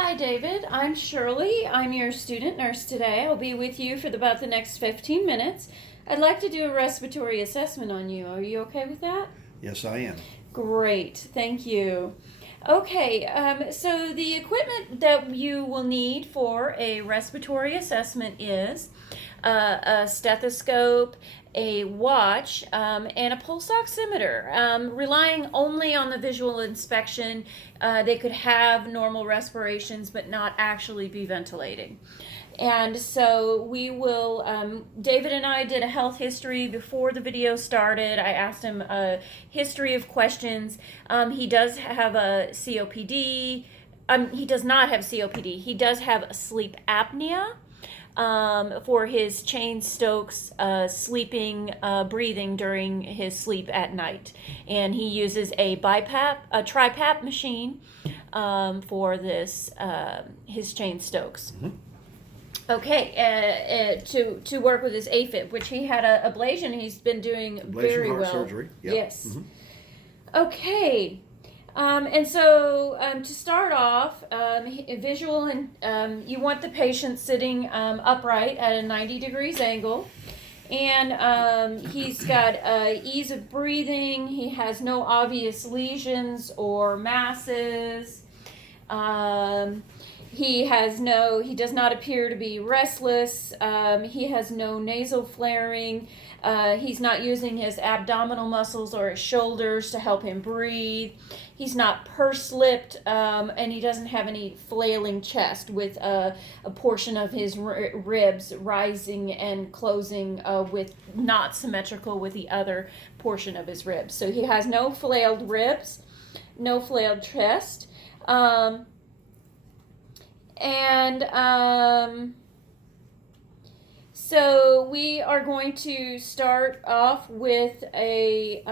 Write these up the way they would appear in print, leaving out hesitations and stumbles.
Hi, David. I'm Shirley. I'm your student nurse today. I'll be with you for about the next 15 minutes. I'd like to do a respiratory assessment on you. Are you okay with that? Yes, I am. Great. Thank you. Okay, so the equipment that you will need for a respiratory assessment is a stethoscope, a watch, and a pulse oximeter. Relying only on the visual inspection, they could have normal respirations but not actually be ventilating. And so we will, David and I did a health history before the video started. I asked him a history of questions. He does have a COPD. He does not have COPD. He does have a sleep apnea. For his Cheyne-Stokes sleeping, breathing during his sleep at night. And he uses a TriPAP machine for this, his Cheyne-Stokes. Mm-hmm. Okay, to work with his AFib, which he had a ablation. He's been doing very Heart well. surgery. Yep. Yes. Mm-hmm. Okay. And so to start off, visual, and you want the patient sitting upright at a 90 degrees angle. And he's got ease of breathing. He has no obvious lesions or masses. He does not appear to be restless. He has no nasal flaring. He's not using his abdominal muscles or his shoulders to help him breathe. He's not pursed-lipped, and he doesn't have any flailing chest with a portion of his ribs rising and closing with not symmetrical with the other portion of his ribs. So he has no flailed ribs, no flailed chest. So we are going to start off with a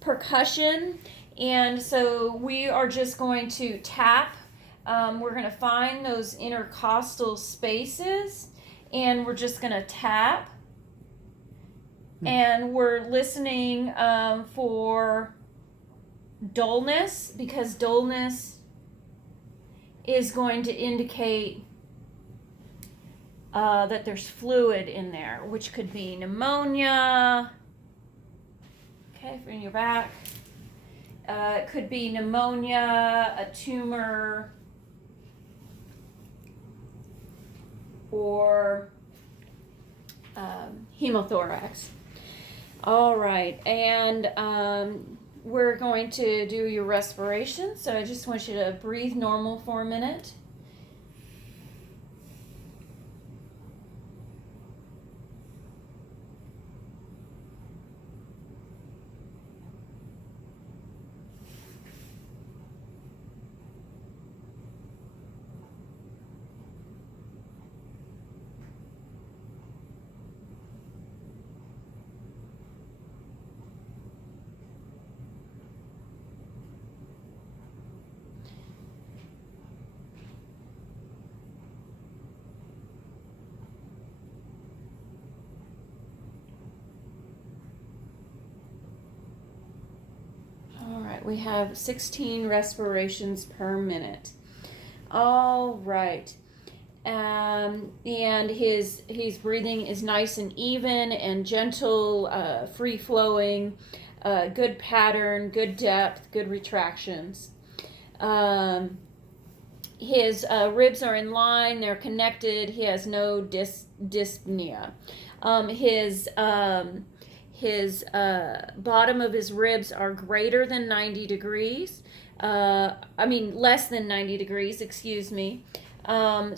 percussion, and so we are just going to tap. We're going to find those intercostal spaces, and we're just going to tap, and we're listening for dullness, because dullness is going to indicate that there's fluid in there, which could be pneumonia. Okay, from your back. It could be pneumonia, a tumor, or hemothorax. All right, and we're going to do your respiration, so I just want you to breathe normal for a minute. All right, we have 16 respirations per minute. All right. And his breathing is nice and even and gentle, free flowing, good pattern, good depth, good retractions. His ribs are in line, they're connected. He has no dyspnea. His bottom of his ribs are greater than 90 degrees. Less than 90 degrees, excuse me. Actually,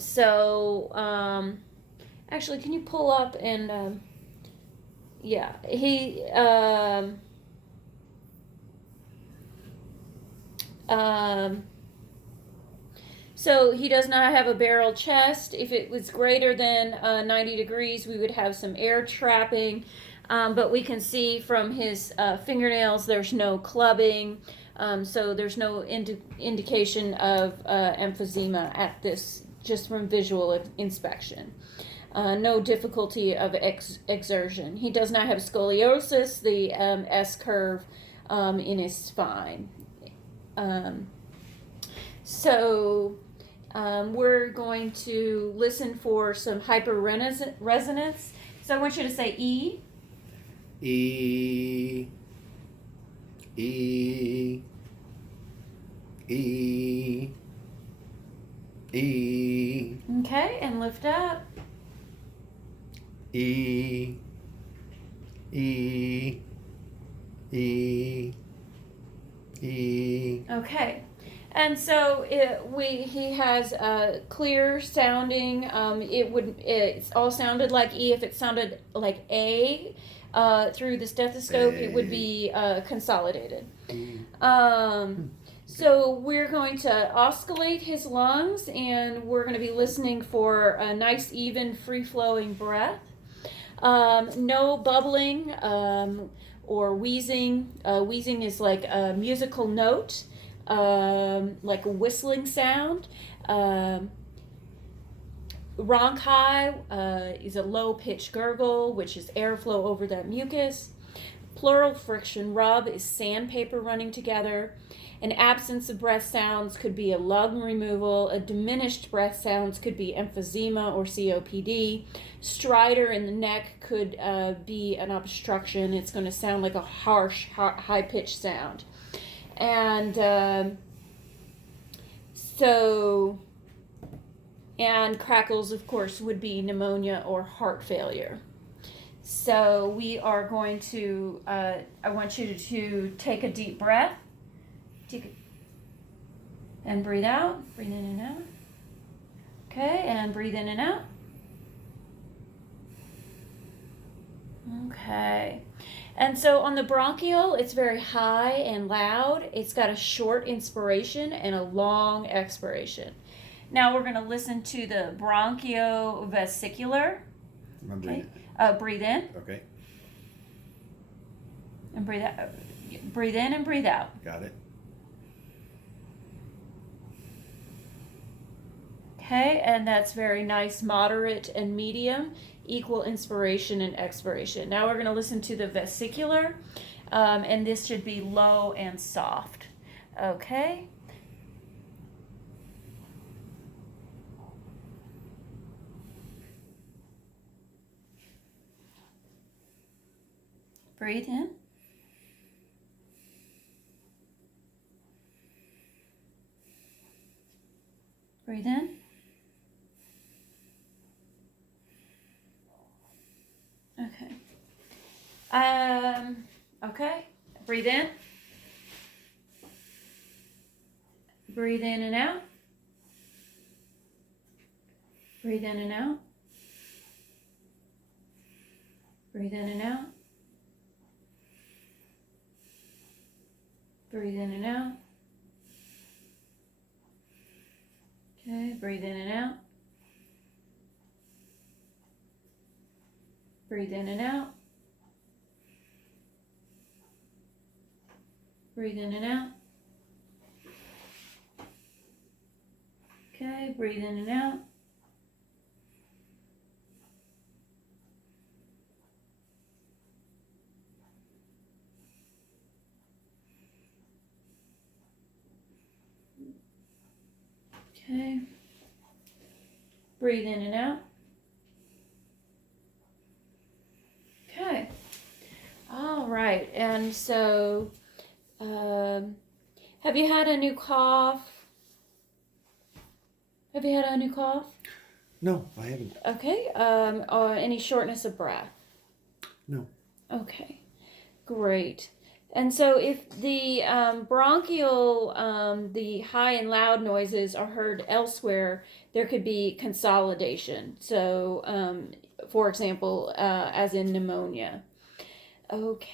can you pull up and, yeah, so he does not have a barrel chest. If it was greater than 90 degrees, we would have some air trapping. But we can see from his fingernails there's no clubbing. So there's no indication of emphysema at this, just from visual inspection. No difficulty of exertion. He does not have scoliosis, the S-curve in his spine. So We're going to listen for some hyper resonance. So I want you to say E. E. E. E. E. Okay, and lift up. E. E. E. E. Okay. And so he has a clear sounding. It's all sounded like E. If it sounded like A through the stethoscope, it would be consolidated. So we're going to oscillate his lungs, and we're going to be listening for a nice, even, free-flowing breath. No bubbling or wheezing. Wheezing is like a musical note. Like a whistling sound. Bronchi is a low-pitched gurgle, which is airflow over that mucus. Pleural friction rub is sandpaper running together. An absence of breath sounds could be a lung removal. A diminished breath sounds could be emphysema or COPD. Stridor in the neck could be an obstruction. It's going to sound like a harsh, high-pitched sound. And and crackles, of course, would be pneumonia or heart failure. So we are going to, I want you to take a deep breath. And breathe out. Breathe in and out. Okay, and breathe in and out. Okay. And so on the bronchial, it's very high and loud. It's got a short inspiration and a long expiration. Now we're going to listen to the bronchiovesicular. Okay. Breathe in. Okay. And breathe out. Breathe in and breathe out. Got it. Okay, and that's very nice, moderate and medium, equal inspiration and expiration. Now we're going to listen to the vesicular, and this should be low and soft. Okay. Breathe in. Breathe in. Okay. Okay. Breathe in. Breathe in and out. Breathe in and out. Breathe in and out. Breathe in and out. Okay, breathe in and out. Breathe in and out. Breathe in and out. Okay, breathe in and out. Okay. Breathe in and out. Okay. All right. And so, have you had a new cough? Have you had a new cough? No, I haven't. Okay. Or any shortness of breath? No. Okay. Great. And so if the bronchial, the high and loud noises are heard elsewhere, there could be consolidation. So, for example, as in pneumonia. Okay.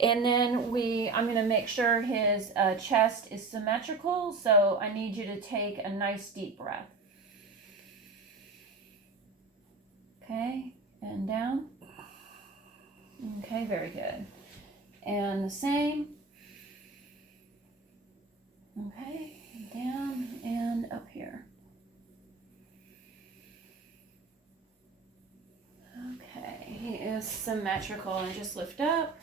And then I'm going to make sure his chest is symmetrical. So I need you to take a nice deep breath. Okay. And down. Okay, very good. And the same. Okay, down and up here. Okay, he is symmetrical, and just lift up.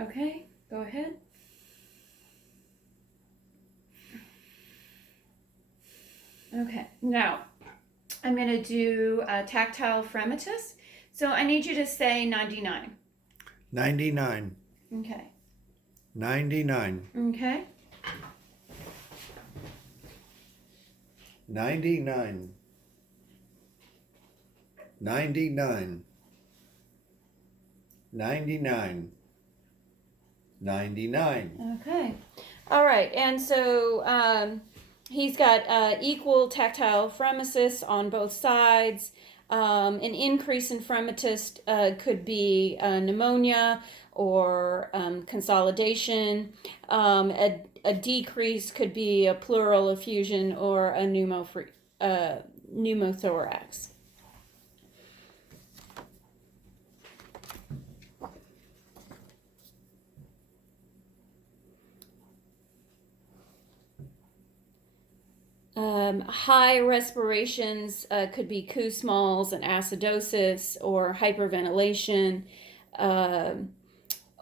Okay, go ahead. Okay, now I'm going to do tactile fremitus. So I need you to say 99. 99. Okay. 99. Okay. 99. 99. 99. 99. Okay. All right. And so he's got equal tactile phremesis on both sides. An increase in fremitus could be pneumonia or consolidation. A decrease could be a pleural effusion or a pneumothorax. High respirations could be Kussmaul's and acidosis or hyperventilation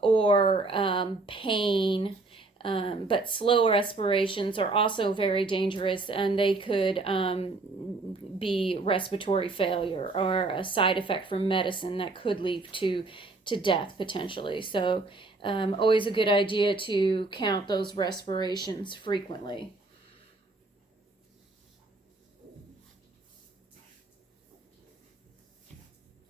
or pain. But slow respirations are also very dangerous, and they could be respiratory failure or a side effect from medicine that could lead to death potentially. So always a good idea to count those respirations frequently.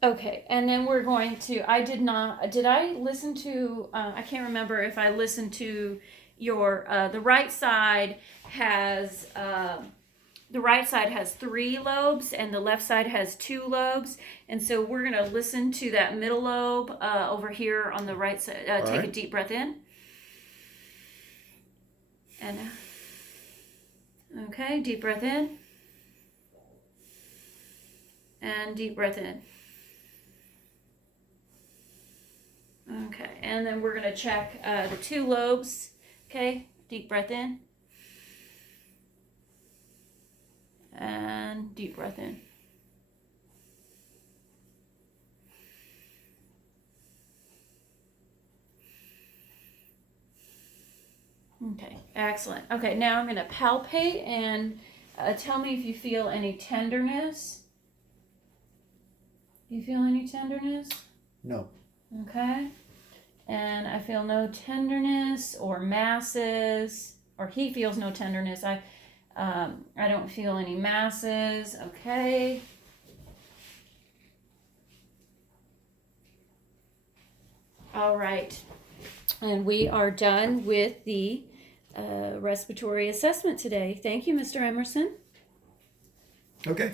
Okay, and then we're going to, did I listen to, I can't remember if I listened to your, the right side has 3 lobes and the left side has 2 lobes. And so we're going to listen to that middle lobe over here on the right side. Take a deep breath in. And, okay, deep breath in. And deep breath in. Okay, and then we're going to check the 2 lobes. Okay, deep breath in. And deep breath in. Okay, excellent. Okay, now I'm going to palpate and tell me if you feel any tenderness. You feel any tenderness? No. Okay. And I feel no tenderness or masses, or he feels no tenderness. I don't feel any masses. Okay. All right. And we are done with the respiratory assessment today. Thank you, Mr. Emerson. Okay.